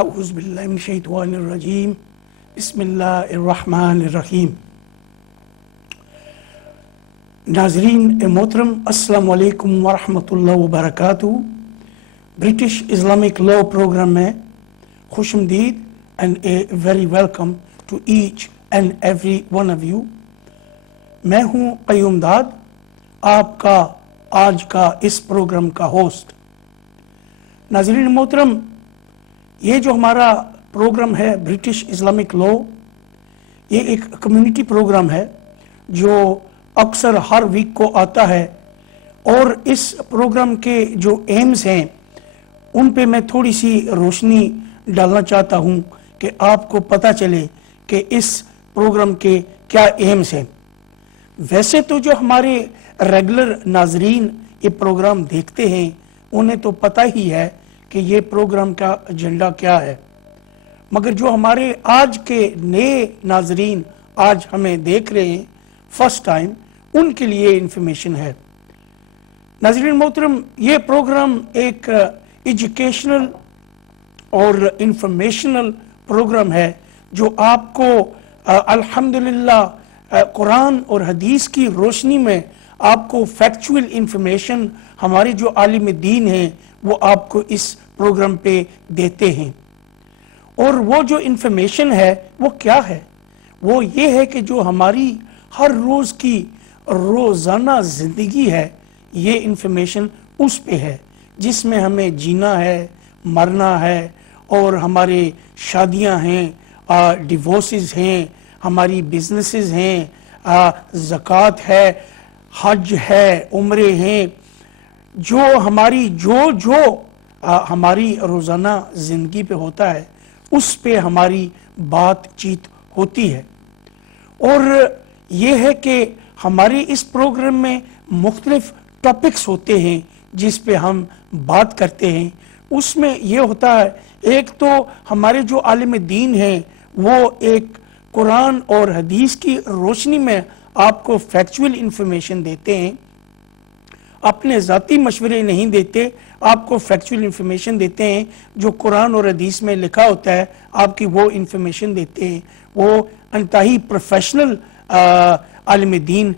اعوذ باللہ من الشیطان الرجیم بسم اللہ الرحمن الرحیم۔ ناظرین محترم، السلام علیکم ورحمۃ اللہ وبرکاتہ۔ برٹش اسلامک لا پروگرام میں خوش آمدید and a very welcome to each and every one of you. میں ہوں قیوم داد، آپ کا آج کا اس پروگرام کا ہوسٹ۔ ناظرین محترم، یہ جو ہمارا پروگرام ہے برٹش اسلامک لا، یہ ایک کمیونٹی پروگرام ہے جو اکثر ہر ویک کو آتا ہے، اور اس پروگرام کے جو ایمز ہیں ان پہ میں تھوڑی سی روشنی ڈالنا چاہتا ہوں کہ آپ کو پتہ چلے کہ اس پروگرام کے کیا ایمز ہیں۔ ویسے تو جو ہمارے ریگولر ناظرین یہ پروگرام دیکھتے ہیں انہیں تو پتہ ہی ہے کہ یہ پروگرام کا ایجنڈا کیا ہے، مگر جو ہمارے آج کے نئے ناظرین آج ہمیں دیکھ رہے ہیں فرسٹ ٹائم، ان کے لیے انفارمیشن ہے۔ ناظرین محترم، یہ پروگرام ایک ایجوکیشنل اور انفارمیشنل پروگرام ہے جو آپ کو الحمدللہ قرآن اور حدیث کی روشنی میں آپ کو فیکچول انفارمیشن ہمارے جو عالم دین ہیں وہ آپ کو اس پروگرام پہ دیتے ہیں۔ اور وہ جو انفارمیشن ہے وہ کیا ہے؟ وہ یہ ہے کہ جو ہماری ہر روز کی روزانہ زندگی ہے، یہ انفارمیشن اس پہ ہے جس میں ہمیں جینا ہے، مرنا ہے، اور ہمارے شادیاں ہیں، ڈیورسز ہیں، ہماری بزنسز ہیں، زکوٰۃ ہے، حج ہے، عمرے ہیں، جو ہماری جو ہماری روزانہ زندگی پہ ہوتا ہے اس پہ ہماری بات چیت ہوتی ہے۔ اور یہ ہے کہ ہمارے اس پروگرام میں مختلف ٹاپکس ہوتے ہیں جس پہ ہم بات کرتے ہیں۔ اس میں یہ ہوتا ہے، ایک تو ہمارے جو عالم دین ہیں وہ ایک قرآن اور حدیث کی روشنی میں آپ کو فیکچول انفارمیشن دیتے ہیں، اپنے ذاتی مشورے نہیں دیتے، آپ کو فیکچول انفارمیشن دیتے ہیں، جو قرآن اور حدیث میں لکھا ہوتا ہے آپ کی وہ انفارمیشن دیتے ہیں۔ وہ انتہائی پروفیشنل عالم دین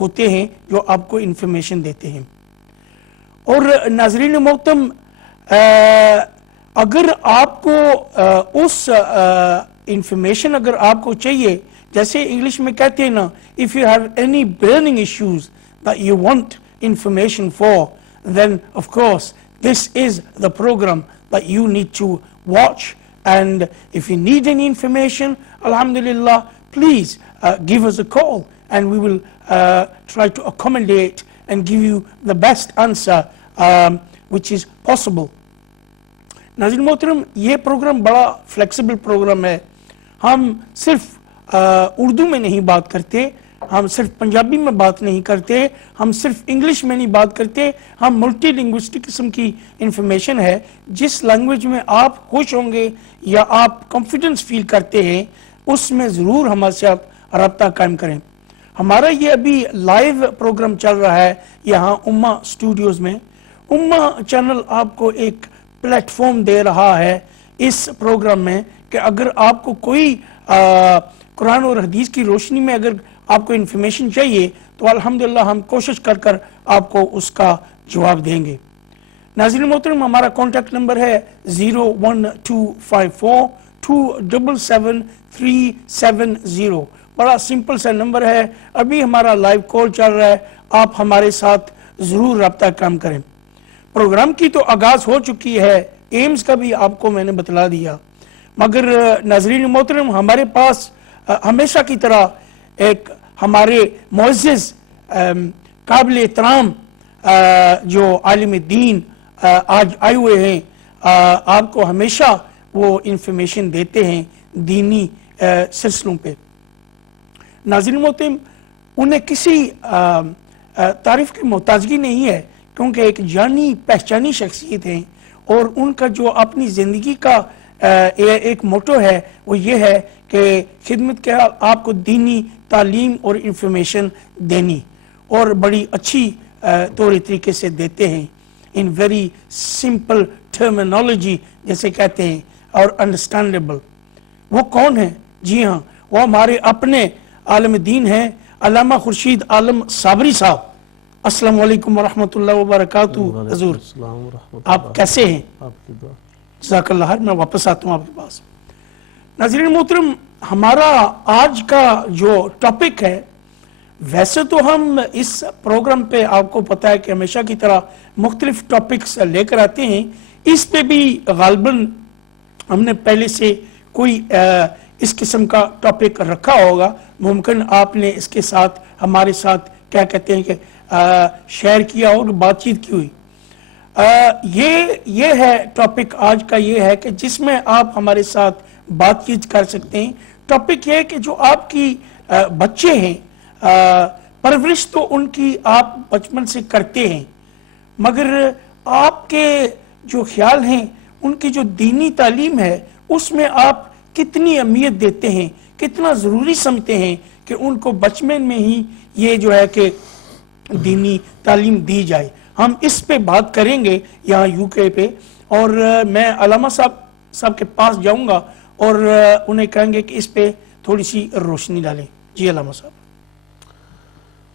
ہوتے ہیں جو آپ کو انفارمیشن دیتے ہیں۔ اور ناظرین محترم، اگر آپ کو اس انفارمیشن اگر آپ کو چاہیے، جیسے انگلش میں کہتے ہیں نا، if you have any burning issues that you want information for, then of course this is the program that you need to watch. And if you need any information, alhamdulillah, please give us a call and we will try to accommodate and give you the best answer which is possible. ناظرین محترم، یہ programme بڑا flexible programme ہے۔ ہم صرف اردو میں نہیں بات کرتے، ہم صرف پنجابی میں بات نہیں کرتے، ہم صرف انگلش میں نہیں بات کرتے، ہم ملٹی لنگوسٹک قسم کی انفارمیشن ہے۔ جس لینگویج میں آپ خوش ہوں گے یا آپ کانفیڈنس فیل کرتے ہیں اس میں ضرور ہمارے ساتھ رابطہ قائم کریں۔ ہمارا یہ ابھی لائیو پروگرام چل رہا ہے یہاں امہ اسٹوڈیوز میں۔ امہ چینل آپ کو ایک پلیٹ فارم دے رہا ہے اس پروگرام میں کہ اگر آپ کو کوئی قرآن اور حدیث کی روشنی میں اگر آپ کو انفارمیشن چاہیے تو الحمدللہ ہم کوشش کر آپ کو اس کا جواب دیں گے۔ ناظرین محترم، ہمارا کانٹیکٹ نمبر ہے 01254277370۔ بڑا سمپل سا نمبر ہے۔ ابھی ہمارا لائیو کال چل رہا ہے، آپ ہمارے ساتھ ضرور رابطہ قائم کریں۔ پروگرام کی تو آغاز ہو چکی ہے، ایمز کا بھی آپ کو میں نے بتلا دیا، مگر ناظرین محترم ہمارے پاس ہمیشہ کی طرح ایک ہمارے معزز قابل احترام جو عالم دین آج آئے ہوئے ہیں، آپ کو ہمیشہ وہ انفارمیشن دیتے ہیں دینی سلسلوں پہ۔ ناظرین محترم، انہیں کسی تعریف کی محتاجگی نہیں ہے کیونکہ ایک جانی پہچانی شخصیت ہیں، اور ان کا جو اپنی زندگی کا ایک موٹو ہے وہ یہ ہے کہ خدمت کے آپ کو دینی تعلیم اور انفارمیشن دینی، اور بڑی اچھی طور طریقے سے دیتے ہیں، ان ویری سمپل ٹرمینالوجی جیسے کہتے ہیں، اور انڈرسٹینڈیبل. وہ کون ہیں؟ جی ہاں، وہ ہمارے اپنے عالم دین ہیں، علامہ خورشید عالم صابری صاحب. السلام علیکم ورحمۃ اللہ وبرکاتہ. حضور آپ کیسے ہیں؟ جزاک اللہ خیر. میں واپس آتا ہوں آپ کے پاس. ناظرین محترم، ہمارا آج کا جو ٹاپک ہے، ویسے تو ہم اس پروگرام پہ آپ کو پتا ہے کہ ہمیشہ کی طرح مختلف ٹاپکس لے کر آتے ہیں. اس پہ بھی غالباً ہم نے پہلے سے کوئی اس قسم کا ٹاپک رکھا ہوگا. ممکن آپ نے اس کے ساتھ ہمارے ساتھ کیا کہتے ہیں کہ شیئر کیا اور بات چیت کی ہوئی. یہ ہے ٹاپک آج کا، یہ ہے کہ جس میں آپ ہمارے ساتھ بات چیت کر سکتے ہیں. ٹاپک یہ ہے کہ جو آپ کی بچے ہیں، پرورش تو ان کی آپ بچپن سے کرتے ہیں، مگر آپ کے جو خیال ہیں، ان کی جو دینی تعلیم ہے اس میں آپ کتنی اہمیت دیتے ہیں، کتنا ضروری سمجھتے ہیں کہ ان کو بچپن میں ہی یہ جو ہے کہ دینی تعلیم دی جائے. ہم اس پہ بات کریں گے یہاں یو کے پہ، اور میں علامہ صاحب کے پاس جاؤں گا اور انہیں کہیں گے کہ اس پہ تھوڑی سی روشنی ڈالیں. جی علامہ صاحب.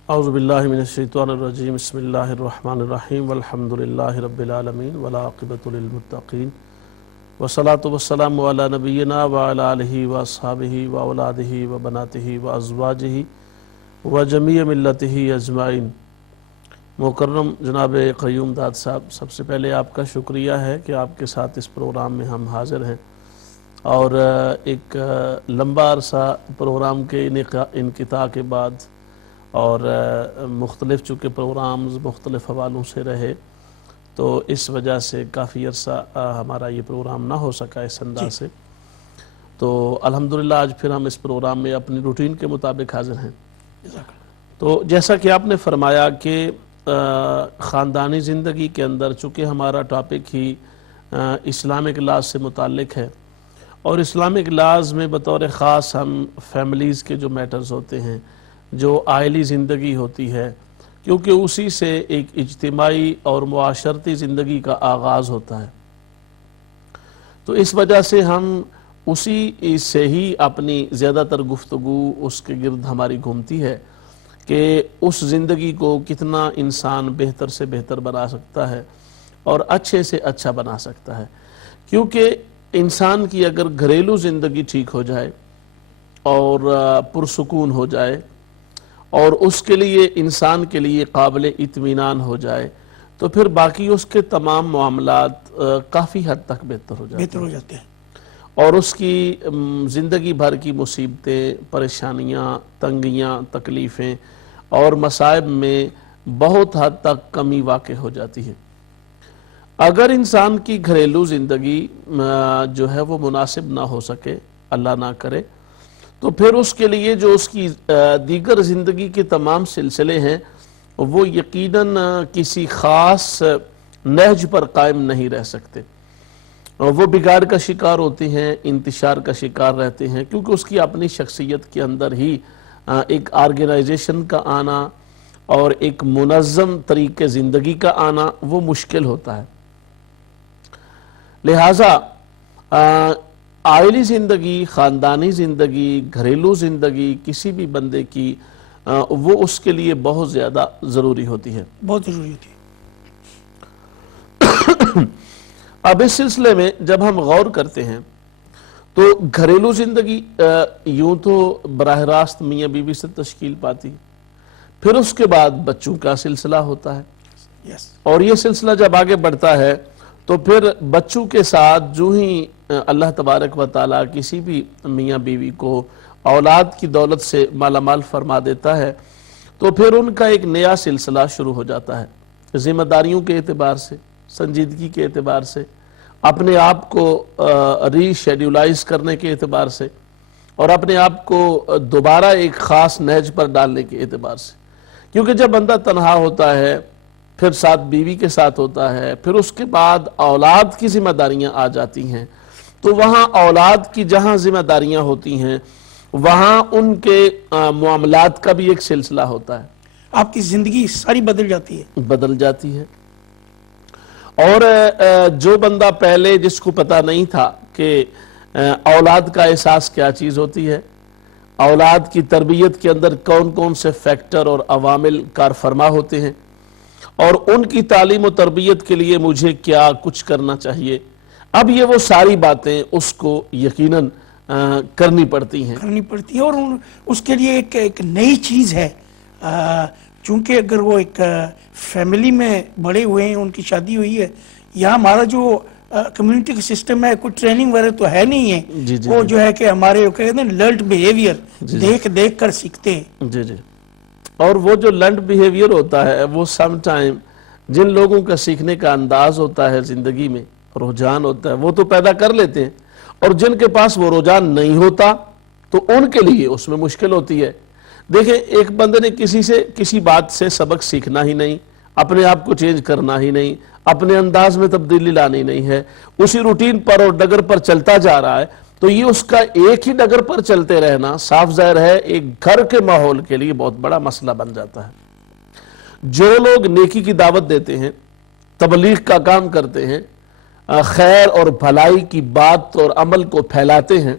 اعوذ باللہ من الشیطان الرجیم. بسم اللہ الرحمن الرحیم. والحمدللہ رب العالمین والعاقبۃ للمتقین والصلاة والسلام علی نبینا وعلی آلہ واصحابہ واولادہ وبناتہ وازواجہ وجمیع ملتہ اجمعین. مکرم جناب قیوم داد صاحب، سب سے پہلے آپ کا شکریہ ہے کہ آپ کے ساتھ اس پروگرام میں ہم حاضر ہیں، اور ایک لمبا عرصہ پروگرام کے انقطاع کے بعد، اور مختلف چونکہ پروگرامز مختلف حوالوں سے رہے تو اس وجہ سے کافی عرصہ ہمارا یہ پروگرام نہ ہو سکا اس انداز سے. تو الحمدللہ آج پھر ہم اس پروگرام میں اپنی روٹین کے مطابق حاضر ہیں. تو جیسا کہ آپ نے فرمایا کہ خاندانی زندگی کے اندر چونکہ ہمارا ٹاپک ہی اسلامک لاز سے متعلق ہے، اور اسلامک لاز میں بطور خاص ہم فیملیز کے جو میٹرز ہوتے ہیں، جو عائلی زندگی ہوتی ہے، کیونکہ اسی سے ایک اجتماعی اور معاشرتی زندگی کا آغاز ہوتا ہے، تو اس وجہ سے ہم اسی سے ہی اپنی زیادہ تر گفتگو اس کے گرد ہماری گھومتی ہے کہ اس زندگی کو کتنا انسان بہتر سے بہتر بنا سکتا ہے اور اچھے سے اچھا بنا سکتا ہے. کیونکہ انسان کی اگر گھریلو زندگی ٹھیک ہو جائے اور پرسکون ہو جائے اور اس کے لیے انسان کے لیے قابل اطمینان ہو جائے تو پھر باقی اس کے تمام معاملات کافی حد تک بہتر ہو جاتے ہیں، اور اس کی زندگی بھر کی مصیبتیں، پریشانیاں، تنگیاں، تکلیفیں اور مصائب میں بہت حد تک کمی واقع ہو جاتی ہے. اگر انسان کی گھریلو زندگی جو ہے وہ مناسب نہ ہو سکے، اللہ نہ کرے، تو پھر اس کے لیے جو اس کی دیگر زندگی کے تمام سلسلے ہیں وہ یقیناً کسی خاص نہج پر قائم نہیں رہ سکتے، وہ بگاڑ کا شکار ہوتے ہیں، انتشار کا شکار رہتے ہیں، کیونکہ اس کی اپنی شخصیت کے اندر ہی ایک آرگنائزیشن کا آنا اور ایک منظم طریقے زندگی کا آنا وہ مشکل ہوتا ہے. لہٰذا عائلی زندگی، خاندانی زندگی، گھریلو زندگی کسی بھی بندے کی وہ اس کے لیے بہت زیادہ ضروری ہوتی ہے. بہت ضروری ہوتی ہے. اب اس سلسلے میں جب ہم غور کرتے ہیں تو گھریلو زندگی یوں تو براہ راست میاں بیوی سے تشکیل پاتی، پھر اس کے بعد بچوں کا سلسلہ ہوتا ہے، اور یہ سلسلہ جب آگے بڑھتا ہے تو پھر بچوں کے ساتھ جو ہی اللہ تبارک و تعالیٰ کسی بھی میاں بیوی کو اولاد کی دولت سے مالا مال فرما دیتا ہے تو پھر ان کا ایک نیا سلسلہ شروع ہو جاتا ہے، ذمہ داریوں کے اعتبار سے، سنجیدگی کے اعتبار سے، اپنے آپ کو ری شیڈیولائز کرنے کے اعتبار سے، اور اپنے آپ کو دوبارہ ایک خاص نہج پر ڈالنے کے اعتبار سے. کیونکہ جب بندہ تنہا ہوتا ہے، پھر ساتھ بیوی کے ساتھ ہوتا ہے، پھر اس کے بعد اولاد کی ذمہ داریاں آ جاتی ہیں، تو وہاں اولاد کی جہاں ذمہ داریاں ہوتی ہیں وہاں ان کے معاملات کا بھی ایک سلسلہ ہوتا ہے. آپ کی زندگی ساری بدل جاتی ہے. اور جو بندہ پہلے جس کو پتہ نہیں تھا کہ اولاد کا احساس کیا چیز ہوتی ہے، اولاد کی تربیت کے اندر کون کون سے فیکٹر اور عوامل کار فرما ہوتے ہیں، اور ان کی تعلیم و تربیت کے لیے مجھے کیا کچھ کرنا چاہیے۔ اب یہ وہ ساری باتیں اس کو یقیناً کرنی پڑتی ہیں، اور اس کے لیے ایک نئی چیز ہے، چونکہ اگر وہ ایک فیملی میں بڑے ہوئے ہیں، ان کی شادی ہوئی ہے، یا ہمارا جو کمیونٹی کا سسٹم ہے، کوئی ٹریننگ وغیرہ تو ہے نہیں ہے، وہ جو ہے کہ ہمارے کہتے ہیں لرنڈ بیہیویئر دیکھ کر سیکھتے ہیں۔ جی اور وہ جو لرنڈ بیہیویئر ہوتا ہے وہ سم ٹائم جن لوگوں کا سیکھنے کا انداز ہوتا ہے زندگی میں، رجحان ہوتا ہے، وہ تو پیدا کر لیتے ہیں، اور جن کے پاس وہ رجحان نہیں ہوتا تو ان کے لیے اس میں مشکل ہوتی ہے۔ دیکھیں، ایک بندے نے کسی بات سے سبق سیکھنا ہی نہیں، اپنے آپ کو چینج کرنا ہی نہیں، اپنے انداز میں تبدیلی لانی نہیں ہے، اسی روٹین پر اور ڈگر پر چلتا جا رہا ہے، تو یہ اس کا ایک ہی ڈگر پر چلتے رہنا صاف ظاہر ہے ایک گھر کے ماحول کے لیے بہت بڑا مسئلہ بن جاتا ہے۔ جو لوگ نیکی کی دعوت دیتے ہیں، تبلیغ کا کام کرتے ہیں، خیر اور بھلائی کی بات اور عمل کو پھیلاتے ہیں،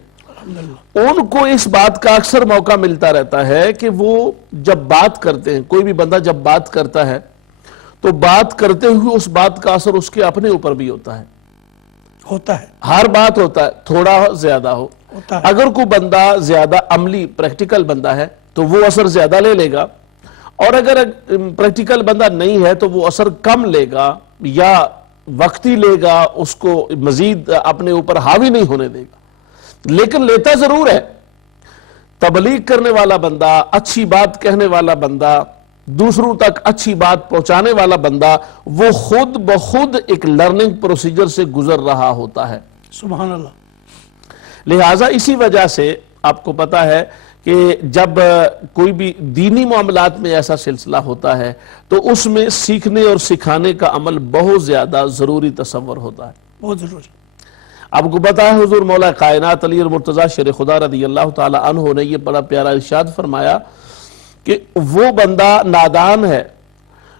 ان کو اس بات کا اکثر موقع ملتا رہتا ہے کہ وہ جب بات کرتے ہیں، کوئی بھی بندہ جب بات کرتا ہے تو بات کرتے ہوئے اس بات کا اثر اس کے اپنے اوپر بھی ہوتا ہے، ہر بات ہوتا ہے، تھوڑا ہو زیادہ ہو۔ اگر کوئی بندہ زیادہ عملی پریکٹیکل بندہ ہے تو وہ اثر زیادہ لے گا، اور اگر پریکٹیکل بندہ نہیں ہے تو وہ اثر کم لے گا یا وقتی لے گا، اس کو مزید اپنے اوپر حاوی نہیں ہونے دے گا، لیکن لیتا ضرور ہے۔ تبلیغ کرنے والا بندہ، اچھی بات کہنے والا بندہ، دوسروں تک اچھی بات پہنچانے والا بندہ، وہ خود بخود ایک لرننگ پروسیجر سے گزر رہا ہوتا ہے۔ سبحان اللہ۔ لہٰذا اسی وجہ سے آپ کو پتا ہے کہ جب کوئی بھی دینی معاملات میں ایسا سلسلہ ہوتا ہے تو اس میں سیکھنے اور سکھانے کا عمل بہت زیادہ ضروری تصور ہوتا ہے، بہت ضروری۔ آپ کو پتا ہے حضور مولا کائنات علی المرتضیٰ شیر خدا رضی اللہ تعالی عنہ نے یہ بڑا پیارا ارشاد فرمایا کہ وہ بندہ نادان ہے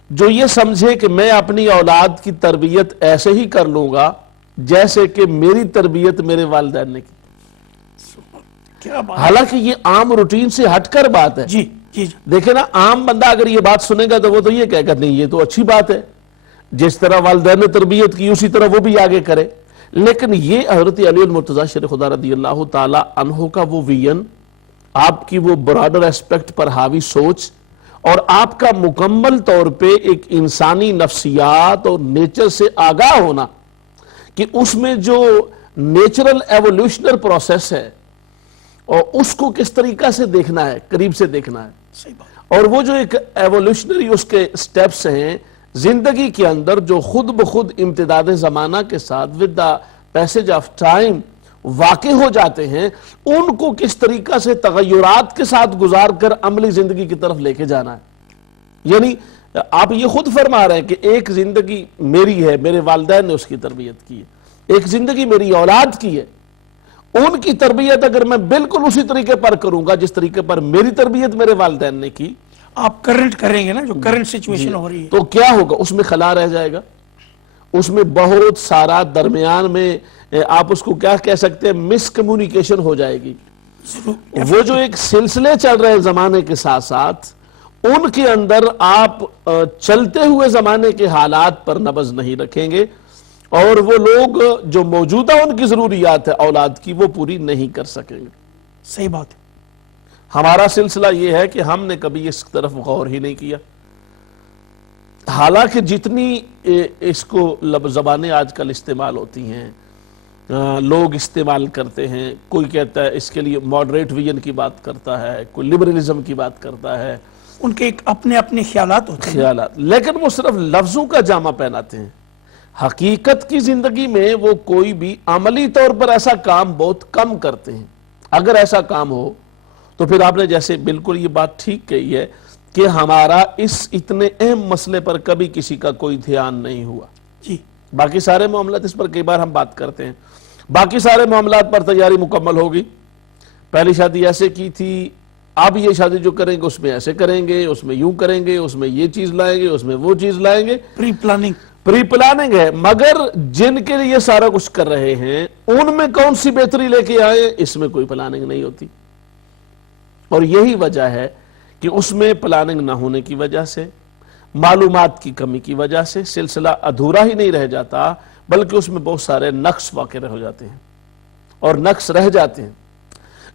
جو یہ سمجھے کہ میں اپنی اولاد کی تربیت ایسے ہی کر لوں گا جیسے کہ میری تربیت میرے والدین نے کی۔ حالانکہ یہ عام روٹین سے ہٹ کر بات ہے۔ جی دیکھیں نا، عام بندہ اگر یہ بات سنے گا تو وہ تو یہ کہے گا نہیں یہ تو اچھی بات ہے، جس طرح والدین نے تربیت کی اسی طرح وہ بھی آگے کرے۔ لیکن یہ حضرت علی المرتضیٰ شیر خدا رضی اللہ تعالی عنہ کا وہ ویژن، آپ کی وہ براڈر ایسپیکٹ پر حاوی سوچ، اور آپ کا مکمل طور پہ ایک انسانی نفسیات اور نیچر سے آگاہ ہونا کہ اس میں جو نیچرل ایولیوشنر پروسیس ہے اور اس کو کس طریقہ سے دیکھنا ہے، قریب سے دیکھنا ہے۔ صحیح بات۔ اور وہ جو ایک ایولیوشنری اس کے سٹیپس ہیں زندگی کے اندر جو خود بخود امتداد زمانہ کے ساتھ with the passage of time واقع ہو جاتے ہیں، ان کو کس طریقہ سے تغیرات کے ساتھ گزار کر عملی زندگی کی طرف لے کے جانا ہے۔ یعنی آپ یہ خود فرما رہے ہیں کہ ایک زندگی میری ہے، میرے والدین نے اس کی تربیت کی ہے، ایک زندگی میری اولاد کی ہے، ان کی تربیت اگر میں بالکل اسی طریقے پر کروں گا جس طریقے پر میری تربیت میرے والدین نے کی، آپ کرنٹ کریں گے نا، جو کرنٹ سچویشن ہو رہی ہے، تو کیا ہوگا؟ اس میں خلا رہ جائے گا، اس میں بہت سارا درمیان میں آپ اس کو کیا کہہ سکتے ہیں، مس کمیونیکیشن ہو جائے گی۔ وہ جو ایک سلسلے چل رہے ہیں زمانے کے ساتھ ساتھ، ان کے اندر آپ چلتے ہوئے زمانے کے حالات پر نبض نہیں رکھیں گے، اور وہ لوگ جو موجودہ ان کی ضروریات ہے اولاد کی وہ پوری نہیں کر سکیں گے۔ صحیح بات ہے۔ ہمارا سلسلہ یہ ہے کہ ہم نے کبھی اس طرف غور ہی نہیں کیا، حالانکہ جتنی اس کو زبانیں آج کل استعمال ہوتی ہیں، لوگ استعمال کرتے ہیں، کوئی کہتا ہے اس کے لیے ماڈریٹ ویژن کی بات کرتا ہے، کوئی لبرلزم کی بات کرتا ہے، ان کے ایک اپنے اپنے خیالات ہوتے ہیں، لیکن وہ صرف لفظوں کا جامہ پہناتے ہیں۔ حقیقت کی زندگی میں وہ کوئی بھی عملی طور پر ایسا کام بہت کم کرتے ہیں۔ اگر ایسا کام ہو تو پھر آپ نے جیسے بالکل یہ بات ٹھیک کہی ہے کہ ہمارا اس اتنے اہم مسئلے پر کبھی کسی کا کوئی دھیان نہیں ہوا۔ جی، باقی سارے معاملات اس پر کئی بار ہم بات کرتے ہیں، باقی سارے معاملات پر تیاری مکمل ہوگی، پہلی شادی ایسے کی تھی، اب یہ شادی جو کریں گے اس میں ایسے کریں گے، اس میں یوں کریں گے، اس میں یہ چیز لائیں گے، اس میں وہ چیز لائیں گے، پری پلاننگ۔ پری پلاننگ ہے، مگر جن کے لیے سارا کچھ کر رہے ہیں ان میں کون سی بہتری لے کے آئے، اس میں کوئی پلاننگ نہیں ہوتی. اور یہی وجہ ہے کہ اس میں پلاننگ نہ ہونے کی وجہ سے، معلومات کی کمی کی وجہ سے سلسلہ ادھورا ہی نہیں رہ جاتا، بلکہ اس میں بہت سارے نقص واقع ہو جاتے ہیں اور نقص رہ جاتے ہیں،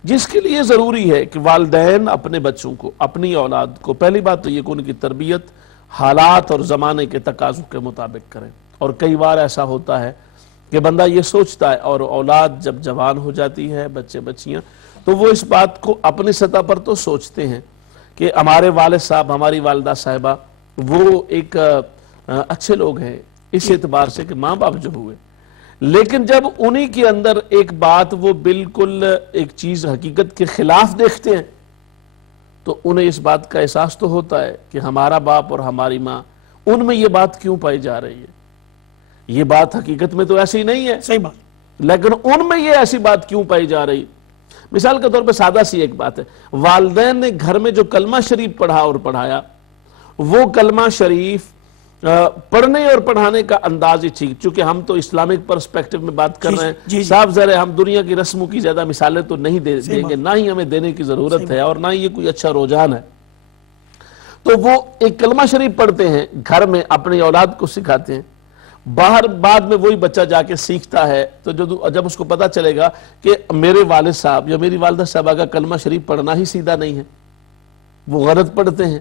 جس کے لیے ضروری ہے کہ والدین اپنے بچوں کو، اپنی اولاد کو، پہلی بات تو یہ کہ ان کی تربیت حالات اور زمانے کے تقاضوں کے مطابق کریں. اور کئی بار ایسا ہوتا ہے کہ بندہ یہ سوچتا ہے، اور اولاد جب جوان ہو جاتی ہے، بچے بچیاں، تو وہ اس بات کو اپنی سطح پر تو سوچتے ہیں کہ ہمارے والد صاحب، ہماری والدہ صاحبہ وہ ایک اچھے لوگ ہیں اس اعتبار سے کہ ماں باپ جو ہوئے، لیکن جب انہی کے اندر ایک بات وہ بالکل ایک چیز حقیقت کے خلاف دیکھتے ہیں تو انہیں اس بات کا احساس تو ہوتا ہے کہ ہمارا باپ اور ہماری ماں، ان میں یہ بات کیوں پائی جا رہی ہے، یہ بات حقیقت میں تو ایسی نہیں ہے، صحیح بات. لیکن ان میں یہ ایسی بات کیوں پائی جا رہی. مثال کے طور پہ سادہ سی ایک بات ہے، والدین نے گھر میں جو کلمہ شریف پڑھا اور پڑھایا، وہ کلمہ شریف پڑھنے اور پڑھانے کا انداز ہی ٹھیک، چونکہ ہم تو اسلامک پرسپیکٹو میں بات کر رہے ہیں، صاف ظاہر ہے ہم دنیا کی رسموں کی زیادہ مثالیں تو نہیں دیں گے، نہ ہی ہمیں دینے کی ضرورت ہے، اور نہ ہی یہ کوئی اچھا رجحان ہے. تو وہ ایک کلمہ شریف پڑھتے ہیں گھر میں، اپنی اولاد کو سکھاتے ہیں، باہر بعد میں وہی بچہ جا کے سیکھتا ہے، تو جب اس کو پتا چلے گا کہ میرے والد صاحب یا میری والدہ صاحبہ کا کلمہ شریف پڑھنا ہی سیدھا نہیں ہے، وہ غلط پڑھتے ہیں،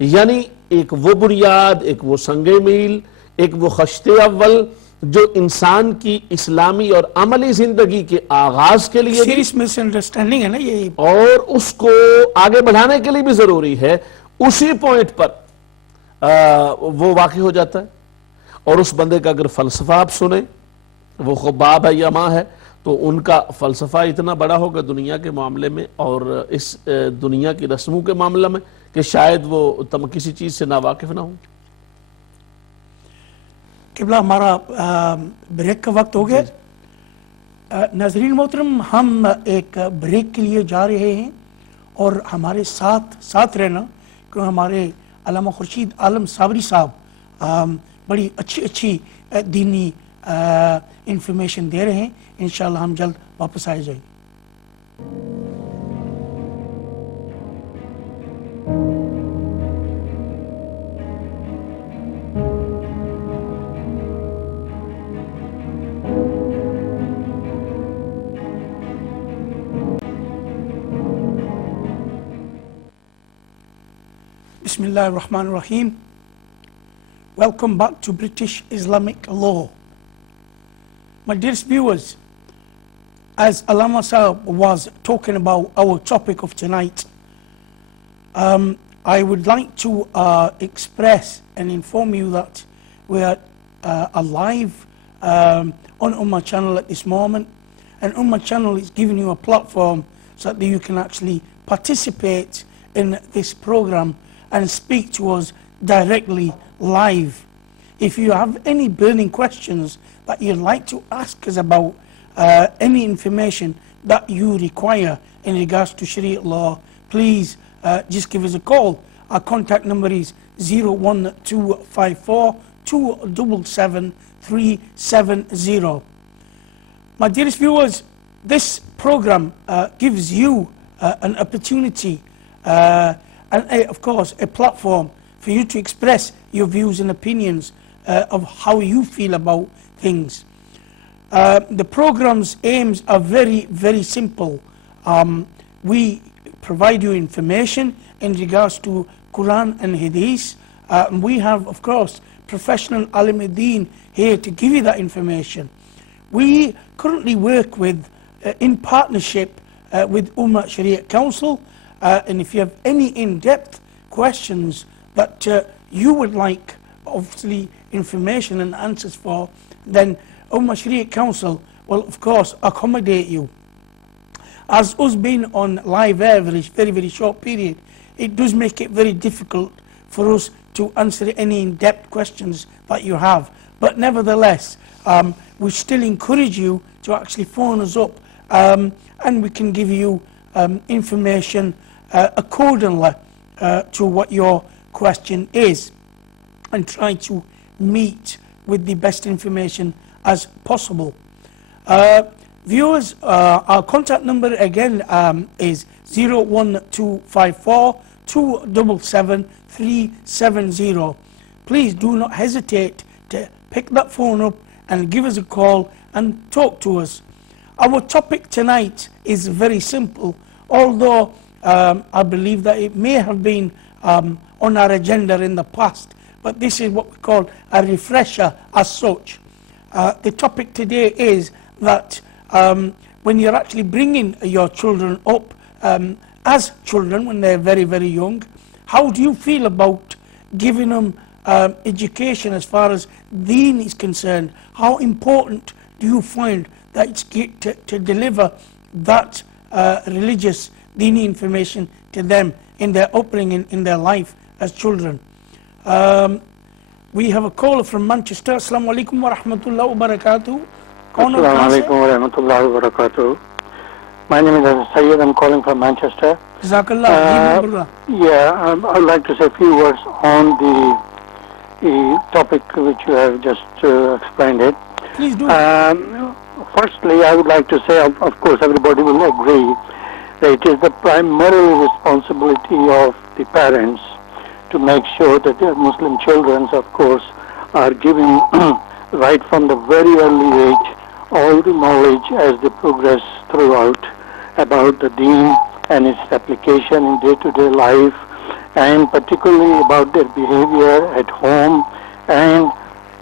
یعنی ایک وہ بنیاد، ایک وہ سنگ میل، ایک وہ خشت اول جو انسان کی اسلامی اور عملی زندگی کے آغاز کے لیے سیریس مس انڈرسٹینڈنگ ہے نا یہ، اور اس کو آگے بڑھانے کے لیے بھی ضروری ہے، اسی پوائنٹ پر وہ واقع ہو جاتا ہے. اور اس بندے کا اگر فلسفہ آپ سنیں، وہ خود باپ ہے یا ماں ہے، تو ان کا فلسفہ اتنا بڑا ہوگا دنیا کے معاملے میں اور اس دنیا کی رسموں کے معاملے میں کہ شاید وہ کسی چیز سے ناواقف نہ ہوں. قبلہ ہمارا بریک کا وقت ہو گیا. ناظرین محترم، ہم ایک بریک کے لیے جا رہے ہیں اور ہمارے ساتھ رہنا، کہ ہمارے علامہ خورشید عالم صابری صاحب بڑی اچھی دینی انفارمیشن دے رہے ہیں. انشاءاللہ ہم جلد واپس آئے جائیں. Bismillah ar-Rahman ar-Rahim. Welcome back to British Islamic Law. My dearest viewers, as Allama Sahab was talking about our topic of tonight, I would like to express and inform you that we are alive on Ummah channel at this moment, and Ummah channel is giving you a platform so that you can actually participate in this program and speak to us directly live. If you have any burning questions that you'd like to ask us about, any information that you require in regards to Sharia law, please just give us a call. Our contact number is 01254 277 370. My dearest viewers, this program gives you an opportunity and of course a platform for you to express your views and opinions of how you feel about things. The program's aims are very simple. We provide you information in regards to Quran and Hadith. We have, of course, professional alim-e-deen here to give you that information. We currently work with, in partnership with Ummah Sharia Council, and if you have any in-depth questions that you would like, obviously, information and answers for, then Ummah Sharia Council will, of course, accommodate you. As us being on live air for a very short period, it does make it very difficult for us to answer any in-depth questions that you have. But nevertheless, we still encourage you to actually phone us up, and we can give you information accordingly to what your question is, and try to meet with the best information as possible. Viewers, our contact number again is 01254 277 370. Please do not hesitate to pick that phone up and give us a call and talk to us. Our topic tonight is very simple, although I believe that it may have been on our agenda in the past, but this is what we call a refresher as such. The topic today is that when you're actually bringing your children up as children when they're very, very young, how do you feel about giving them education as far as deen is concerned? How important do you find that it's to deliver that religious deeni information to them in their upbringing, in their life as children? We have a caller from Manchester. Assalamu alaikum wa rahmatullahi wa barakatuh. Assalamu alaikum wa rahmatullahi wa barakatuh. My name is Sayyid. I'm calling from Manchester. Jazakallah. I would like to say a few words on the topic which you have just explained it. Please do. Firstly, I would like to say, of course, everybody will agree that it is the primary responsibility of the parents to make sure that their Muslim children, of course, are given right from the very early age all the knowledge as they progress throughout about the deen and its application in day-to-day life, and particularly about their behavior at home, and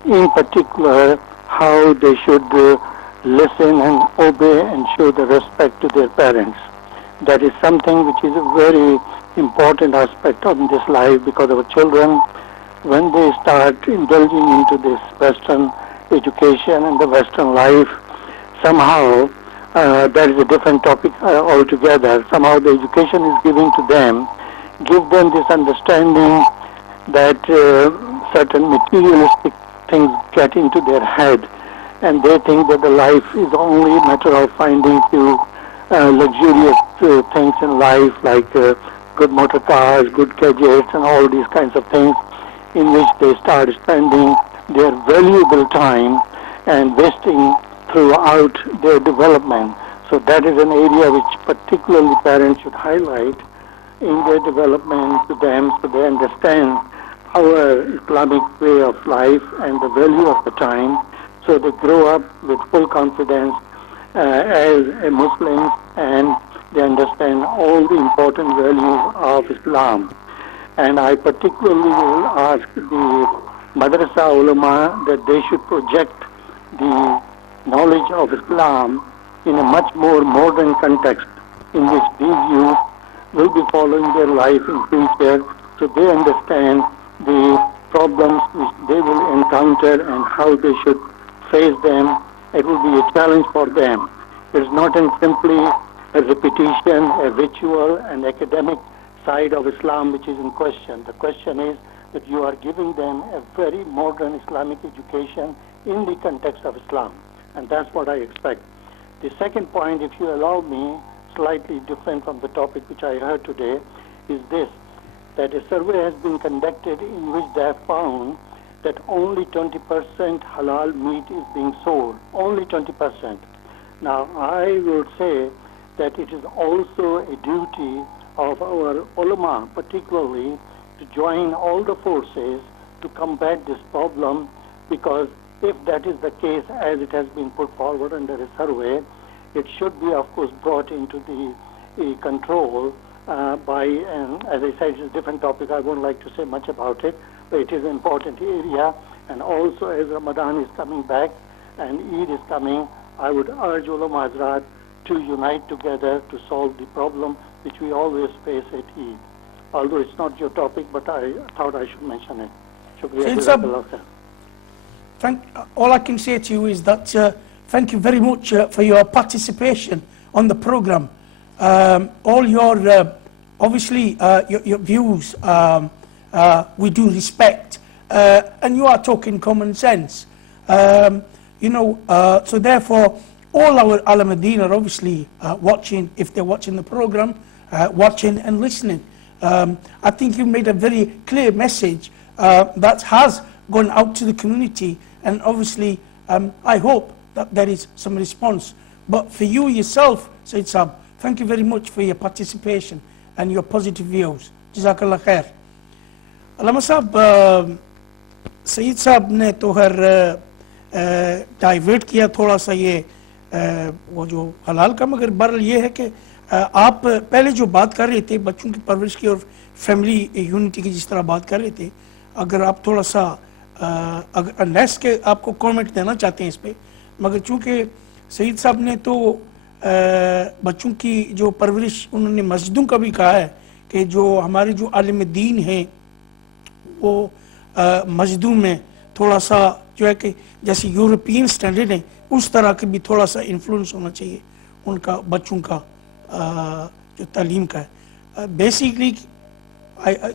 in particular how they should listen and obey and show the respect to their parents. That is something which is a very important aspect of this life, because our children, when they start indulging into this Western education and the Western life, somehow that is a different topic altogether. Somehow the education is given to them, give them this understanding that certain materialistic things get into their head, and they think that the life is only a matter of finding few luxurious things in life, like good motor cars, good gadgets, and all these kinds of things, in which they start spending their valuable time and wasting throughout their development. So that is an area which particularly parents should highlight in their development to them, so they understand our Islamic way of life and the value of the time, so they grow up with full confidence as a Muslim, and they understand all the important values of Islam. And I particularly will ask the Madrasa ulama that they should project the knowledge of Islam in a much more modern context, in which these youth will be following their life in future, so they understand the problems which they will encounter and how they should face them. It will be a challenge for them. It is not simply a repetition, a ritual, and academic side of Islam which is in question. The question is that you are giving them a very modern Islamic education in the context of Islam, and that's what I expect. The second point, if you allow me, slightly different from the topic which I heard today, is this, that a survey has been conducted in which they have found that only 20% halal meat is being sold, only 20%. Now, I would say that it is also a duty of our ulama, particularly, to join all the forces to combat this problem, because if that is the case, as it has been put forward under a survey, it should be, of course, brought into the control by, as I said, it's a different topic. I won't like to say much about it, but it is an important area. And also, as Ramadan is coming back and Eid is coming, I would urge ulama Hazrat to unite together to solve the problem which we always face at Eid. Although it's not your topic, but I thought I should mention it. Shukriya. All I can say to you is that thank you very much for your participation on the program. All your, obviously, your views we do respect, and you are talking common sense. So therefore, all our Al-Madeen are obviously watching, if they're watching the program, watching and listening. I think you made a very clear message that has gone out to the community, and obviously I hope that there is some response. But for you yourself, Sayyid Saab, thank you very much for your participation and your positive views. Jazakallah khair. Allama Saab, Sayyid Saab نے تو divert کیا تھوڑا سا یہ وہ جو حلال کا، مگر بہرحال یہ ہے کہ آپ پہلے جو بات کر رہے تھے بچوں کی پرورش کی اور فیملی یونٹی کی جس طرح بات کر رہے تھے، اگر آپ تھوڑا سا انلیس کہ آپ کو کامنٹ دینا چاہتے ہیں اس پہ، مگر چونکہ سعید صاحب نے تو بچوں کی جو پرورش انہوں نے مسجدوں کا بھی کہا ہے کہ جو ہمارے جو عالم دین ہیں وہ مسجدوں میں تھوڑا سا جو ہے کہ جیسے یورپین سٹینڈرڈ ہیں اس طرح کے بھی تھوڑا سا انفلوئنس ہونا چاہیے ان کا بچوں کا جو تعلیم کا ہے. بیسیکلی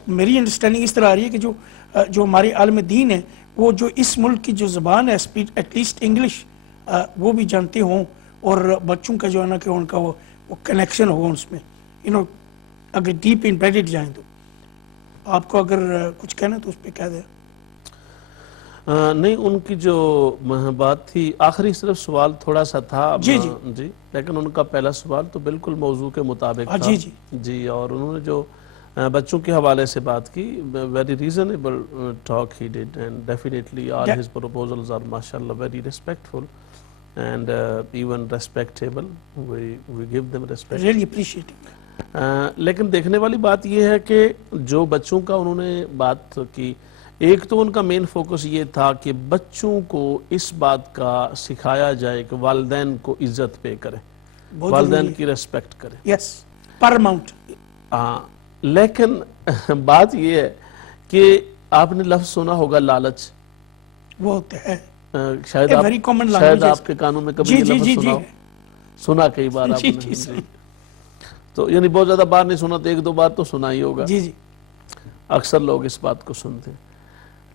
میری انڈرسٹینڈنگ اس طرح آ رہی ہے کہ جو ہمارے عالم دین ہیں وہ جو اس ملک کی جو زبان ہے ایٹ لیسٹ انگلش وہ بھی جانتے ہوں، اور بچوں کا جو ہے نا کہ ان کا وہ کنیکشن ہو اس میں، اگر ڈیپ امبیڈڈ جائیں تو. آپ کو اگر کچھ کہنا تو اس پہ کہہ دیں. نہیں، ان کی جو بات تھی آخری صرف سوال تھوڑا سا تھا جی لیکن ان کا پہلا سوال تو بالکل موضوع کے مطابق تھا. جی اور انہوں نے جو بچوں کے حوالے سے بات کی، very reasonable talk he did, and definitely all his proposals are mashallah very respectful and even respectable. We give them respect. Really appreciate it. لیکن دیکھنے والی بات یہ ہے کہ جو بچوں کا انہوں نے بات کی، ایک تو ان کا مین فوکس یہ تھا کہ بچوں کو اس بات کا سکھایا جائے کہ والدین کو عزت پے کریں، والدین کی ریسپیکٹ کریں. یس پیراماؤنٹ. لیکن بات یہ ہے کہ آپ نے لفظ سنا ہوگا لالچ. وہ ہے شاید آپ کے کانوں میں کبھی یہ لفظ سنا ہو، سنا کئی بار آپ نے، تو یعنی بہت زیادہ بار نہیں سنا تو ایک دو بار تو سنا ہی ہوگا. اکثر لوگ اس بات کو سنتے ہیں.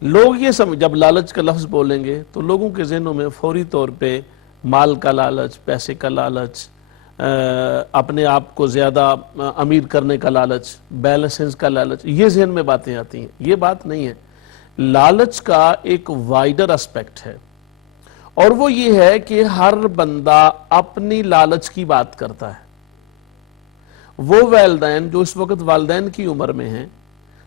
لوگ یہ جب لالچ کا لفظ بولیں گے تو لوگوں کے ذہنوں میں فوری طور پہ مال کا لالچ، پیسے کا لالچ، اپنے آپ کو زیادہ امیر کرنے کا لالچ، بیلنسنس کا لالچ، یہ ذہن میں باتیں آتی ہیں. یہ بات نہیں ہے. لالچ کا ایک وائڈر اسپیکٹ ہے، اور وہ یہ ہے کہ ہر بندہ اپنی لالچ کی بات کرتا ہے. وہ والدین جو اس وقت والدین کی عمر میں ہیں،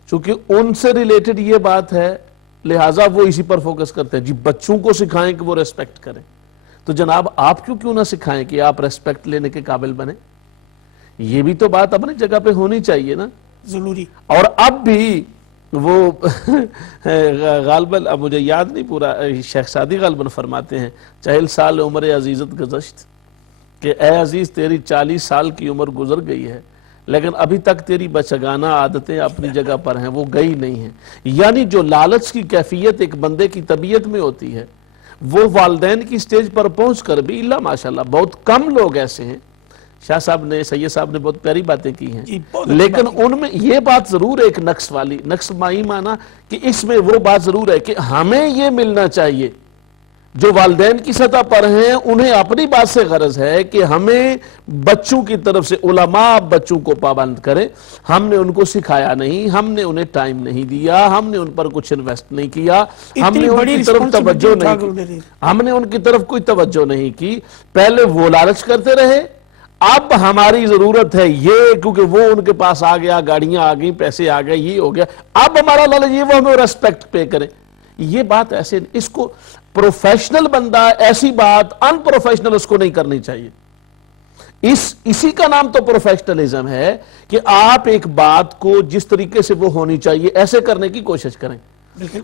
چونکہ ان سے ریلیٹڈ یہ بات ہے لہٰذا وہ اسی پر فوکس کرتے ہیں. جی بچوں کو سکھائیں کہ وہ ریسپیکٹ کریں، تو جناب آپ کیوں نہ سکھائیں کہ آپ ریسپیکٹ لینے کے قابل بنیں؟ یہ بھی تو بات اپنی جگہ پہ ہونی چاہیے نا، ضروری. اور اب بھی وہ غالباً اب مجھے یاد نہیں پورا، شیخ سعدی غالباً فرماتے ہیں 40 سال عمر عزیزت گزشت، کہ اے عزیز تیری 40 سال کی عمر گزر گئی ہے لیکن ابھی تک تیری بچگانہ عادتیں اپنی جگہ پر ہیں، وہ گئی نہیں ہیں. یعنی جو لالچ کی کیفیت ایک بندے کی طبیعت میں ہوتی ہے وہ والدین کی سٹیج پر پہنچ کر بھی اللہ ماشاءاللہ بہت کم لوگ ایسے ہیں. شاہ صاحب نے، سید صاحب نے بہت پیاری باتیں کی ہیں، لیکن ان میں یہ بات ضرور ایک نقص والی، نقص مائی مانا کہ اس میں وہ بات ضرور ہے کہ ہمیں یہ ملنا چاہیے جو والدین کی سطح پر ہیں، انہیں اپنی بات سے غرض ہے کہ ہمیں بچوں کی طرف سے علماء بچوں کو پابند کریں. ہم نے ان کو سکھایا نہیں، ہم نے انہیں ٹائم نہیں دیا، ہم نے ان پر کچھ انویسٹ نہیں کیا، ہم نے ان کی طرف توجہ نہیں کی، ہم نے ان کی طرف کوئی توجہ نہیں کی. پہلے وہ لالچ کرتے رہے، اب ہماری ضرورت ہے یہ، کیونکہ وہ ان کے پاس آ گیا، گاڑیاں آ گئیں، پیسے آ گئے، یہ ہو گیا، اب ہمارا لالچ یہ وہ ہمیں ریسپیکٹ پے کریں. یہ بات ایسے، اس کو پروفیشنل بندہ ایسی بات ان پروفیشنل اس کو نہیں کرنی چاہیے. اسی کا نام تو پروفیشنلزم ہے کہ آپ ایک بات کو جس طریقے سے وہ ہونی چاہیے ایسے کرنے کی کوشش کریں.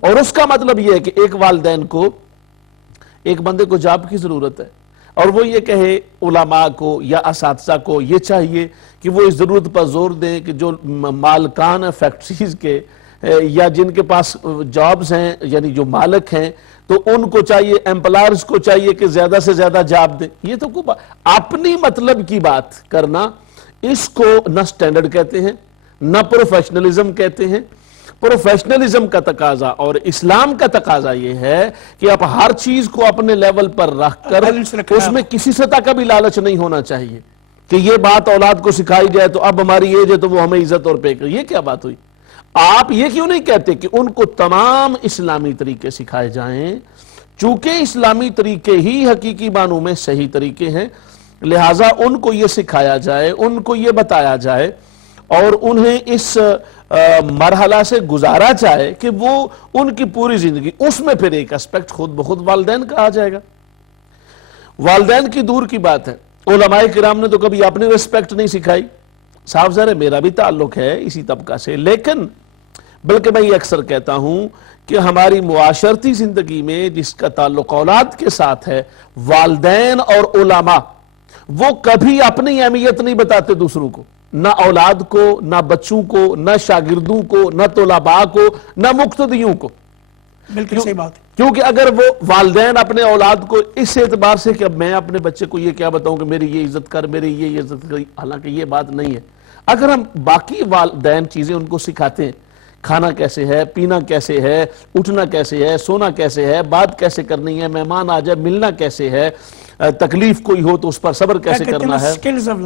اور اس کا مطلب یہ ہے کہ ایک والدین کو، ایک بندے کو جاب کی ضرورت ہے اور وہ یہ کہے علماء کو یا اساتذہ کو یہ چاہیے کہ وہ اس ضرورت پر زور دیں کہ جو مالکان ہیں فیکٹریز کے یا جن کے پاس جابز ہیں، یعنی جو مالک ہیں، تو ان کو چاہیے، ایمپلائرز کو چاہیے کہ زیادہ سے زیادہ جاب دیں. یہ تو اپنی مطلب کی بات کرنا، اس کو نہ سٹینڈرڈ کہتے ہیں نہ پروفیشنلزم کہتے ہیں. پروفیشنلزم کا تقاضا اور اسلام کا تقاضا یہ ہے کہ آپ ہر چیز کو اپنے لیول پر رکھ کر اس میں کسی سطح کا بھی لالچ نہیں ہونا چاہیے کہ یہ بات اولاد کو سکھائی جائے تو اب ہماری ایج ہے تو وہ ہمیں عزت اور پے کر. یہ کیا بات ہوئی؟ آپ یہ کیوں نہیں کہتے کہ ان کو تمام اسلامی طریقے سکھائے جائیں؟ چونکہ اسلامی طریقے ہی حقیقی معنوں میں صحیح طریقے ہیں، لہٰذا ان کو یہ سکھایا جائے، ان کو یہ بتایا جائے اور انہیں اس مرحلہ سے گزارا جائے کہ وہ ان کی پوری زندگی، اس میں پھر ایک اسپیکٹ خود بخود والدین کا آ جائے گا۔ والدین کی دور کی بات ہے، علماء کرام نے تو کبھی اپنی ریسپیکٹ نہیں سکھائی، صاف ظاہر ہے میرا بھی تعلق ہے اسی طبقہ سے، لیکن بلکہ میں یہ اکثر کہتا ہوں کہ ہماری معاشرتی زندگی میں جس کا تعلق اولاد کے ساتھ ہے، والدین اور علماء وہ کبھی اپنی اہمیت نہیں بتاتے دوسروں کو، نہ اولاد کو، نہ بچوں کو، نہ شاگردوں کو، نہ طلباء کو، نہ مقتدیوں کو۔ بالکل صحیح بات ہے۔ کیونکہ اگر وہ والدین اپنے اولاد کو اس اعتبار سے کہ اب میں اپنے بچے کو یہ کیا بتاؤں کہ میری یہ عزت کر، میری یہ عزت کر، حالانکہ یہ بات نہیں ہے۔ اگر ہم باقی والدین چیزیں ان کو سکھاتے ہیں، کھانا کیسے ہے، پینا کیسے ہے، اٹھنا کیسے ہے، سونا کیسے ہے، بات کیسے کرنی ہے، مہمان آ جائے ملنا کیسے ہے، تکلیف کوئی ہو تو اس پر صبر کیسے کرنا ہے، سکلز آف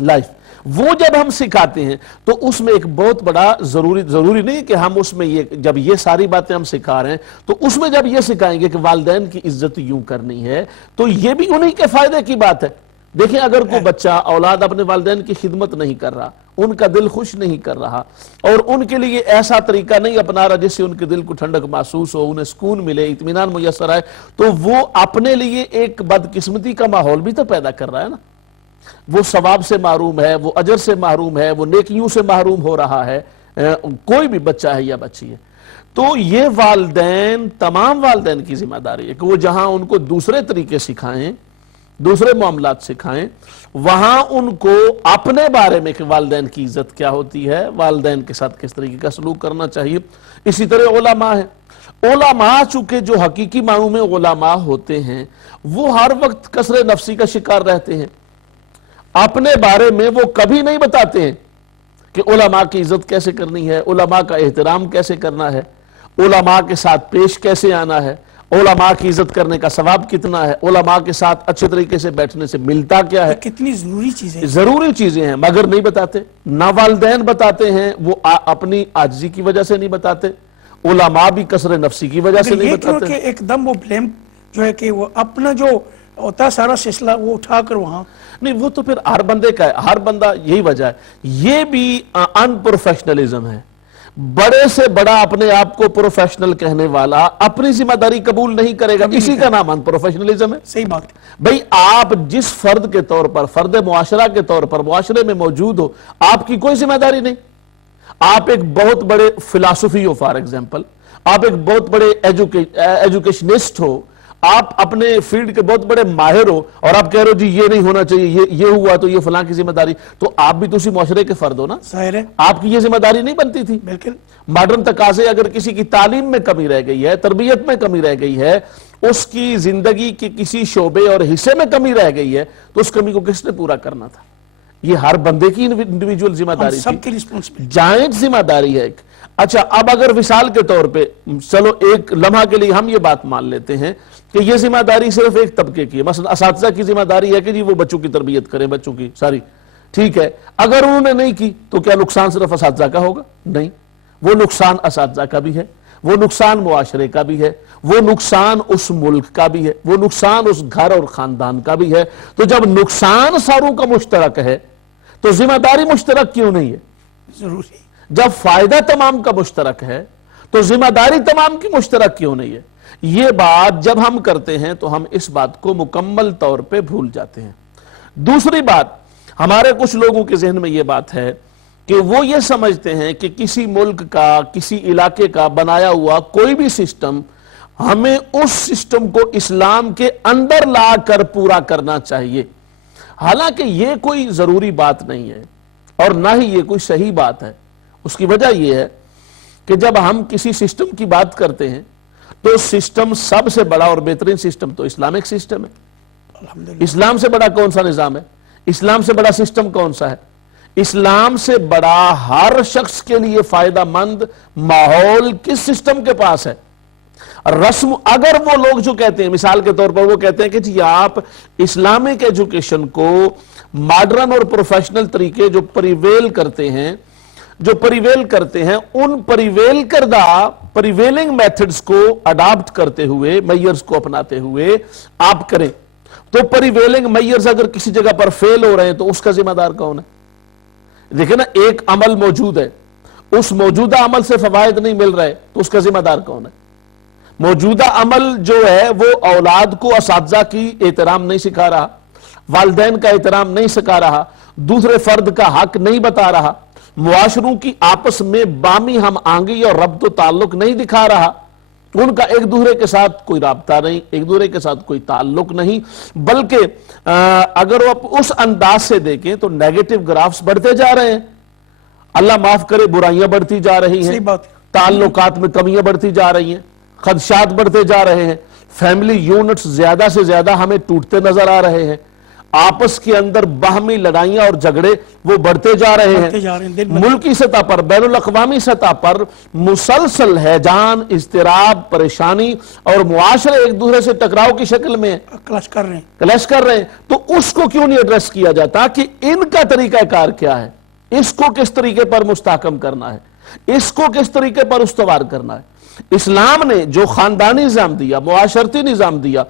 لائف، وہ جب ہم سکھاتے ہیں تو اس میں ایک بہت بڑا ضروری نہیں کہ ہم اس میں جب یہ ساری باتیں ہم سکھا رہے ہیں تو اس میں جب یہ سکھائیں گے کہ والدین کی عزت یوں کرنی ہے تو یہ بھی انہی کے فائدے کی بات ہے۔ دیکھیں اگر کوئی بچہ اولاد اپنے والدین کی خدمت نہیں کر رہا، ان کا دل خوش نہیں کر رہا اور ان کے لیے ایسا طریقہ نہیں اپنا رہا جس سے ان کے دل کو ٹھنڈک محسوس ہو، انہیں سکون ملے، اطمینان میسر آئے، تو وہ اپنے لیے ایک بدقسمتی کا ماحول بھی تو پیدا کر رہا ہے نا۔ وہ ثواب سے محروم ہے، وہ اجر سے محروم ہے، وہ نیکیوں سے محروم ہو رہا ہے، کوئی بھی بچہ ہے یا بچی ہے۔ تو یہ والدین، تمام والدین کی ذمہ داری ہے کہ وہ جہاں ان کو دوسرے طریقے سکھائیں، دوسرے معاملات سکھائیں، وہاں ان کو اپنے بارے میں کہ والدین کی عزت کیا ہوتی ہے، والدین کے ساتھ کس طریقے کا سلوک کرنا چاہیے۔ اسی طرح علماء ہیں، علماء چونکہ جو حقیقی معنوں میں علماء ہوتے ہیں وہ ہر وقت کثر نفسی کا شکار رہتے ہیں، اپنے بارے میں وہ کبھی نہیں بتاتے ہیں کہ علماء کی عزت کیسے کرنی ہے، علماء کا احترام کیسے کرنا ہے، علماء کے ساتھ پیش کیسے آنا ہے، علماء کی عزت کرنے کا ثواب کتنا ہے، علماء کے ساتھ اچھے طریقے سے بیٹھنے سے ملتا کیا ہے۔ کتنی ضروری چیزیں، ضروری چیزیں ہیں مگر نہیں بتاتے، نہ والدین بتاتے ہیں، وہ اپنی عاجزی کی وجہ سے نہیں بتاتے، علماء بھی کثر نفسی کی وجہ سے نہیں یہ کیوں بتاتے۔ کہ ایک دم وہ بلیم جو ہے کہ وہ اپنا جو ہوتا سارا سلسلہ وہ اٹھا کر وہاں، نہیں وہ تو پھر ہر بندے کا ہے، ہر بندہ یہی وجہ ہے، یہ بھی ان پروفیشنلزم ہے۔ بڑے سے بڑا اپنے آپ کو پروفیشنل کہنے والا اپنی ذمہ داری قبول نہیں کرے گا، اسی کا نام ان پروفیشنلزم ہے۔ صحیح بات ہے۔ بھئی آپ جس فرد کے طور پر، فرد معاشرہ کے طور پر معاشرے میں موجود ہو، آپ کی کوئی ذمہ داری نہیں۔ آپ ایک بہت بڑے فلاسفی ہو، فار ایگزامپل، آپ ایک بہت بڑے ایجوکیشنسٹ ہو، آپ اپنے فیلڈ کے بہت بڑے ماہر ہو اور آپ کہہ رہے ہو جی یہ نہیں ہونا چاہیے، یہ ہوا تو یہ فلاں کی ذمہ داری، تو آپ بھی تو اسی معاشرے کے فرد ہو نا، ظاہر ہے، آپ کی یہ ذمہ داری نہیں بنتی تھی۔ بالکل۔ ماڈرن تقاضے اگر کسی کی تعلیم میں کمی رہ گئی ہے، تربیت میں کمی رہ گئی ہے، اس کی زندگی کے کسی شعبے اور حصے میں کمی رہ گئی ہے تو اس کمی کو کس نے پورا کرنا تھا؟ یہ ہر بندے کی انڈیویجول ذمہ داری تھی، سب کی ریسپانسبلٹی، جائنٹ ذمہ داری ہے ایک۔ اچھا اب اگر مثال کے طور پہ چلو ایک لمحہ کے لیے ہم یہ بات مان لیتے ہیں کہ یہ ذمہ داری صرف ایک طبقے کی ہے، مثلا اساتذہ کی ذمہ داری ہے کہ جی وہ بچوں کی تربیت کریں، بچوں کی ساری، ٹھیک ہے، اگر انہوں نے نہیں کی تو کیا نقصان صرف اساتذہ کا ہوگا؟ نہیں، وہ نقصان اساتذہ کا بھی ہے، وہ نقصان معاشرے کا بھی ہے، وہ نقصان اس ملک کا بھی ہے، وہ نقصان اس گھر اور خاندان کا بھی ہے۔ تو جب نقصان ساروں کا مشترک ہے تو ذمہ داری مشترک کیوں نہیں ہے؟ ضروری۔ جب فائدہ تمام کا مشترک ہے تو ذمہ داری تمام کی مشترک کیوں نہیں ہے؟ یہ بات جب ہم کرتے ہیں تو ہم اس بات کو مکمل طور پہ بھول جاتے ہیں۔ دوسری بات، ہمارے کچھ لوگوں کے ذہن میں یہ بات ہے کہ وہ یہ سمجھتے ہیں کہ کسی ملک کا، کسی علاقے کا بنایا ہوا کوئی بھی سسٹم، ہمیں اس سسٹم کو اسلام کے اندر لا کر پورا کرنا چاہیے۔ حالانکہ یہ کوئی ضروری بات نہیں ہے اور نہ ہی یہ کوئی صحیح بات ہے۔ اس کی وجہ یہ ہے کہ جب ہم کسی سسٹم کی بات کرتے ہیں تو سسٹم سب سے بڑا اور بہترین سسٹم تو اسلامک سسٹم ہے۔ الحمدللہ۔ اسلام سے بڑا کون سا نظام ہے؟ اسلام سے بڑا سسٹم کون سا ہے؟ اسلام سے بڑا ہر شخص کے لیے فائدہ مند ماحول کس سسٹم کے پاس ہے؟ رسم، اگر وہ لوگ جو کہتے ہیں، مثال کے طور پر وہ کہتے ہیں کہ جی آپ اسلامک ایجوکیشن کو ماڈرن اور پروفیشنل طریقے جو پریویل کرتے ہیں جو پریویل کرتے ہیں ان پریویل کردہ پریویلنگ میتھڈز کو اڈاپٹ کرتے ہوئے میئرز کو اپناتے ہوئے آپ کریں تو پریویلنگ میئرز اگر کسی جگہ پر فیل ہو رہے ہیں تو اس کا ذمہ دار کون ہے؟ دیکھیں نا، ایک عمل موجود ہے، اس موجودہ عمل سے فوائد نہیں مل رہے تو اس کا ذمہ دار کون ہے؟ موجودہ عمل جو ہے وہ اولاد کو اساتذہ کی احترام نہیں سکھا رہا، والدین کا احترام نہیں سکھا رہا، دوسرے فرد کا حق نہیں بتا رہا، معاشروں کی آپس میں بامی ہم آہنگی اور ربط و تعلق نہیں دکھا رہا، ان کا ایک دوسرے کے ساتھ کوئی رابطہ نہیں، ایک دوسرے کے ساتھ کوئی تعلق نہیں، بلکہ اگر وہ اس انداز سے دیکھیں تو نیگیٹو گرافز بڑھتے جا رہے ہیں، اللہ معاف کرے برائیاں بڑھتی جا رہی ہیں، صحیح بات ہے، تعلقات میں کمیاں بڑھتی جا رہی ہیں، خدشات بڑھتے جا رہے ہیں، فیملی یونٹس زیادہ سے زیادہ ہمیں ٹوٹتے نظر آ رہے ہیں، آپس کے اندر باہمی لڑائیاں اور جھگڑے وہ بڑھتے جا رہے ہیں، ملکی سطح پر بین الاقوامی سطح پر مسلسل ہیجان، اضطراب، پریشانی اور معاشرے ایک دوسرے سے ٹکراؤ کی شکل میں کلش کر رہے ہیں، تو اس کو کیوں نہیں ایڈریس کیا جاتا کہ ان کا طریقہ کار کیا ہے، اس کو کس طریقے پر مستحکم کرنا ہے، اس کو کس طریقے پر استوار کرنا ہے۔ اسلام نے جو خاندانی نظام دیا، معاشرتی نظام دیا،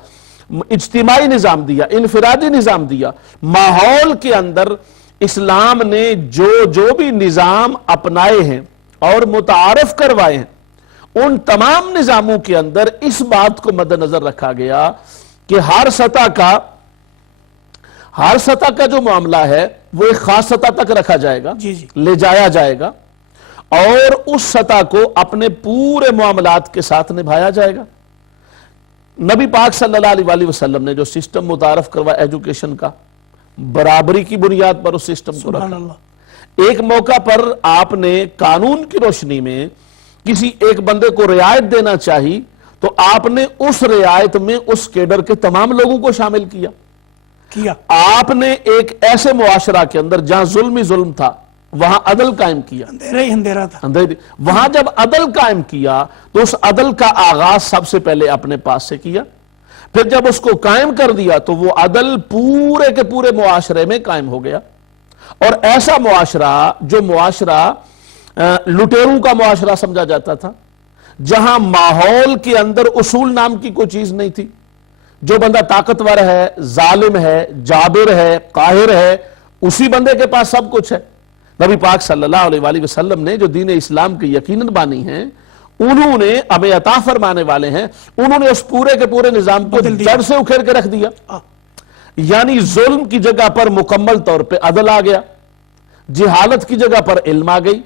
اجتماعی نظام دیا، انفرادی نظام دیا، ماحول کے اندر اسلام نے جو بھی نظام اپنائے ہیں اور متعارف کروائے ہیں، ان تمام نظاموں کے اندر اس بات کو مد نظر رکھا گیا کہ ہر سطح کا جو معاملہ ہے وہ ایک خاص سطح تک رکھا جائے گا، لے جایا جائے گا، اور اس سطح کو اپنے پورے معاملات کے ساتھ نبھایا جائے گا۔ نبی پاک صلی اللہ علیہ وسلم نے جو سسٹم متعارف کروایا ایجوکیشن کا، برابری کی بنیاد پر اس سسٹم کو رکھا۔ ایک موقع پر آپ نے قانون کی روشنی میں کسی ایک بندے کو رعایت دینا چاہی تو آپ نے اس رعایت میں اس کیڈر کے تمام لوگوں کو شامل کیا۔ آپ نے ایک ایسے معاشرہ کے اندر جہاں ظلم ہی ظلم تھا وہاں عدل قائم کیا، اندھیرا تھا، وہاں جب عدل قائم کیا تو اس عدل کا آغاز سب سے پہلے اپنے پاس سے کیا، پھر جب اس کو قائم کر دیا تو وہ عدل پورے کے پورے معاشرے میں قائم ہو گیا۔ اور ایسا معاشرہ جو معاشرہ لٹیروں کا معاشرہ سمجھا جاتا تھا، جہاں ماحول کے اندر اصول نام کی کوئی چیز نہیں تھی، جو بندہ طاقتور ہے، ظالم ہے، جابر ہے، قاہر ہے، اسی بندے کے پاس سب کچھ ہے۔ نبی پاک صلی اللہ علیہ وسلم نے جو دین اسلام کے یقیناً بانی ہیں، انہوں نے ہمیں عطا فرمانے والے ہیں، انہوں نے اس پورے کے پورے نظام کو جڑ سے اکھیڑ کے رکھ دیا، یعنی ظلم کی جگہ پر مکمل طور پہ عدل آ گیا، جہالت کی جگہ پر علم آ گئی،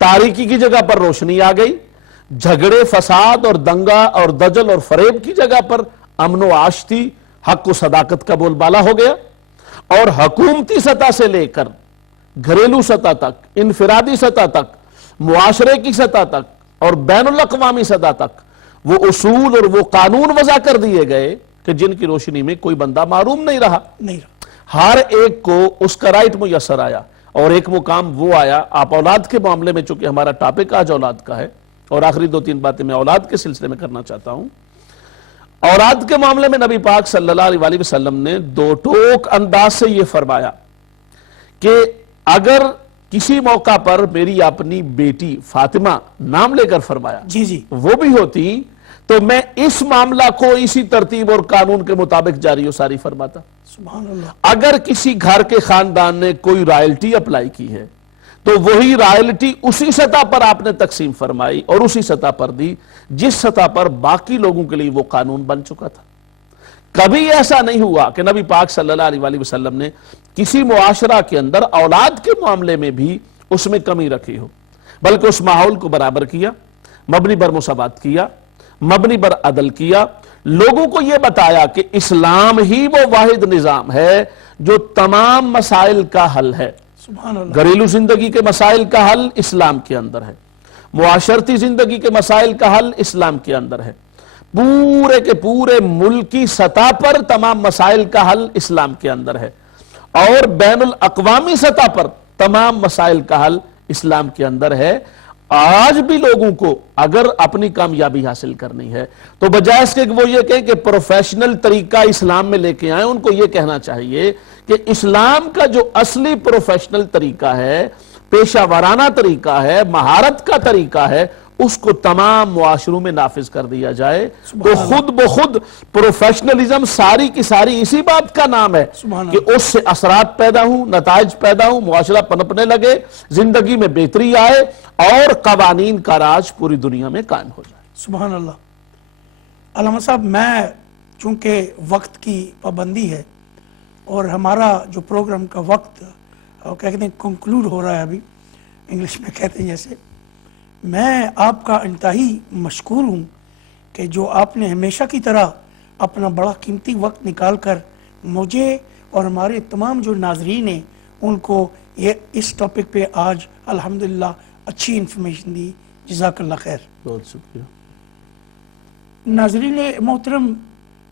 تاریکی کی جگہ پر روشنی آ گئی، جھگڑے، فساد اور دنگا اور دجل اور فریب کی جگہ پر امن و آشتی، حق و صداقت کا بول بالا ہو گیا، اور حکومتی سطح سے لے کر گھریلو سطح تک، انفرادی سطح تک، معاشرے کی سطح تک اور بین الاقوامی سطح تک وہ اصول اور وہ قانون وضع کر دیے گئے کہ جن کی روشنی میں کوئی بندہ معروم نہیں رہا، ہر ایک کو اس کا رائٹ میسر آیا۔ اور ایک مقام وہ آیا، آپ اولاد کے معاملے میں، چونکہ ہمارا ٹاپک آج اولاد کا ہے اور آخری 2-3 باتیں میں اولاد کے سلسلے میں کرنا چاہتا ہوں۔ اولاد کے معاملے میں نبی پاک صلی اللہ علیہ وسلم نے دو ٹوک انداز سے یہ فرمایا کہ اگر کسی موقع پر میری اپنی بیٹی فاطمہ نام لے کر فرمایا وہ بھی ہوتی تو میں اس معاملہ کو اسی ترتیب اور قانون کے مطابق جاری و ساری فرماتا۔ سبحان اللہ۔ اگر کسی گھر کے خاندان نے کوئی رائلٹی اپلائی کی ہے تو وہی رائلٹی اسی سطح پر آپ نے تقسیم فرمائی اور اسی سطح پر دی جس سطح پر باقی لوگوں کے لیے وہ قانون بن چکا تھا۔ کبھی ایسا نہیں ہوا کہ نبی پاک صلی اللہ علیہ وسلم نے کسی معاشرہ کے اندر اولاد کے معاملے میں بھی اس میں کمی رکھی ہو، بلکہ اس ماحول کو برابر کیا، مبنی بر مساوات کیا، مبنی بر عدل کیا، لوگوں کو یہ بتایا کہ اسلام ہی وہ واحد نظام ہے جو تمام مسائل کا حل ہے۔ گھریلو زندگی کے مسائل کا حل اسلام کے اندر ہے، معاشرتی زندگی کے مسائل کا حل اسلام کے اندر ہے، پورے کے پورے ملکی سطح پر تمام مسائل کا حل اسلام کے اندر ہے، اور بین الاقوامی سطح پر تمام مسائل کا حل اسلام کے اندر ہے۔ آج بھی لوگوں کو اگر اپنی کامیابی حاصل کرنی ہے تو بجائے اس کے وہ یہ کہیں کہ پروفیشنل طریقہ اسلام میں لے کے آئیں، ان کو یہ کہنا چاہیے کہ اسلام کا جو اصلی پروفیشنل طریقہ ہے پیشہ ورانہ طریقہ ہے، مہارت کا طریقہ ہے، اس کو تمام معاشروں میں نافذ کر دیا جائے تو خود بخود پروفیشنلزم ساری کی ساری اسی بات کا نام ہے کہ اس سے اثرات پیدا ہوں، نتائج پیدا ہوں، معاشرہ پنپنے لگے، زندگی میں بہتری آئے اور قوانین کا راج پوری دنیا میں قائم ہو جائے۔ سبحان اللہ۔ علامہ صاحب، میں چونکہ وقت کی پابندی ہے اور ہمارا جو پروگرام کا وقت کہتے ہیں کنکلوڈ ہو رہا ہے، ابھی انگلش میں کہتے ہیں جیسے، میں آپ کا انتہائی مشکور ہوں کہ جو آپ نے ہمیشہ کی طرح اپنا بڑا قیمتی وقت نکال کر مجھے اور ہمارے تمام جو ناظرین ہیں ان کو یہ اس ٹاپک پہ آج الحمدللہ اچھی انفارمیشن دی۔ جزاک اللہ خیر۔ بہت شکریہ۔ ناظرین محترم،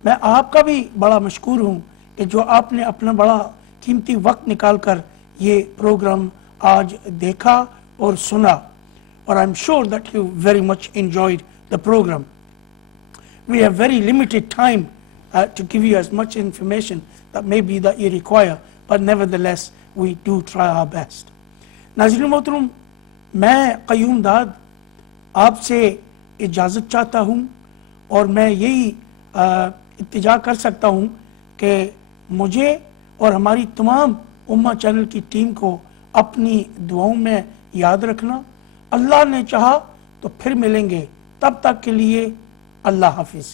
میں آپ کا بھی بڑا مشکور ہوں کہ جو آپ نے اپنا بڑا قیمتی وقت نکال کر یہ پروگرام آج دیکھا اور سنا، اور I'm sure that you very much enjoyed the program. We have very limited time to give you as much information that maybe that you require, but nevertheless we do try our best. ناظرین محترم، میں قیوم داد آپ سے اجازت چاہتا ہوں، اور میں یہی التجا کر سکتا ہوں کہ مجھے اور ہماری تمام امہ چینل کی ٹیم کو اپنی دعاؤں میں یاد رکھنا۔ اللہ نے چاہا تو پھر ملیں گے، تب تک کے لیے اللہ حافظ۔